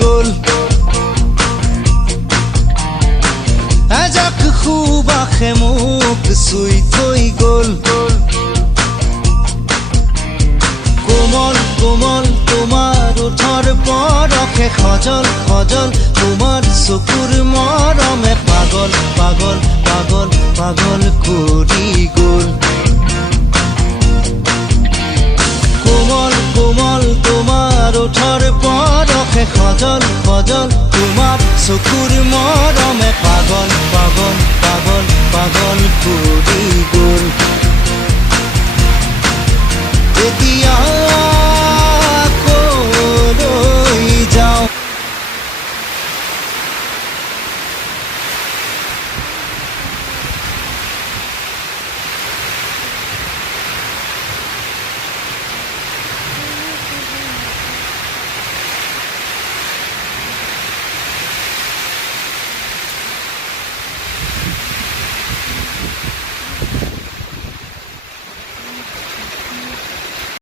গ'ল এজাক সুবাসে মোক চুই থৈ গ'ল কোমল কোমল তোমাৰ ওঠৰ পৰশে সজল সজল তোমাৰ চকুৰ মৰমে পাগল পাগল পাগল পাগল কৰি গ'ল কোমল কোমল তোমাৰ ওঠৰ পৰশে সজল সজল